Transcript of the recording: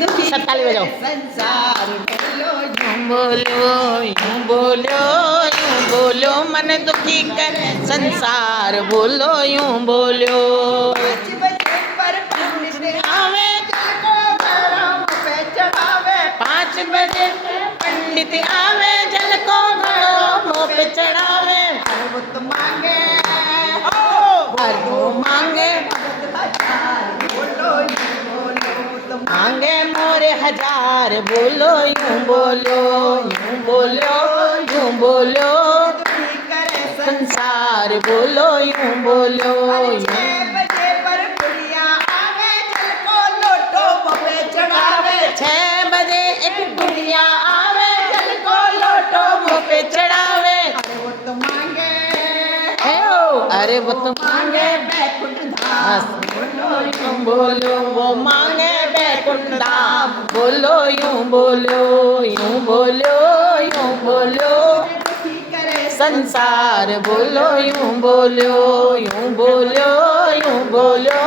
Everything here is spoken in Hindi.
दुखी सब ताली बजाओ। संसार बोलो यूं बोलो यूं बोलो यूं बोलो मन दुखी कर संसार बोलो यूं बोलो। 5 बजे पर पंडित आवे जल को गरम पे चढ़ावे 5 बजे पंडित आवे जल को घड़ों मुँह पे चढ़ावे। पर्वत मांगे हर वो मांगे बोलो यूं बोलो मांगे मोरे 1000 बोलो यूं बोलो यूं बोलो यूं बोलो दुखी करे संसार बोलो यूं बोलो यूं। 6 बजे पर बुढ़िया आवे जल को लोटो पे चढ़ावे 6 बजे एक बुढ़िया आवे जल को लोटो मुँह पे चढ़ावे। पर्वत मांगे अरे वो तो मांगे बैकुंठ धाम बोलो यूं बोलो वो मांगे बैकुंठ धाम बोलो यूं बोलो यूं बोलो यूं बोलो दुखी करे संसार बोलो यूं बोलो यूं बोलो यूं बोलो।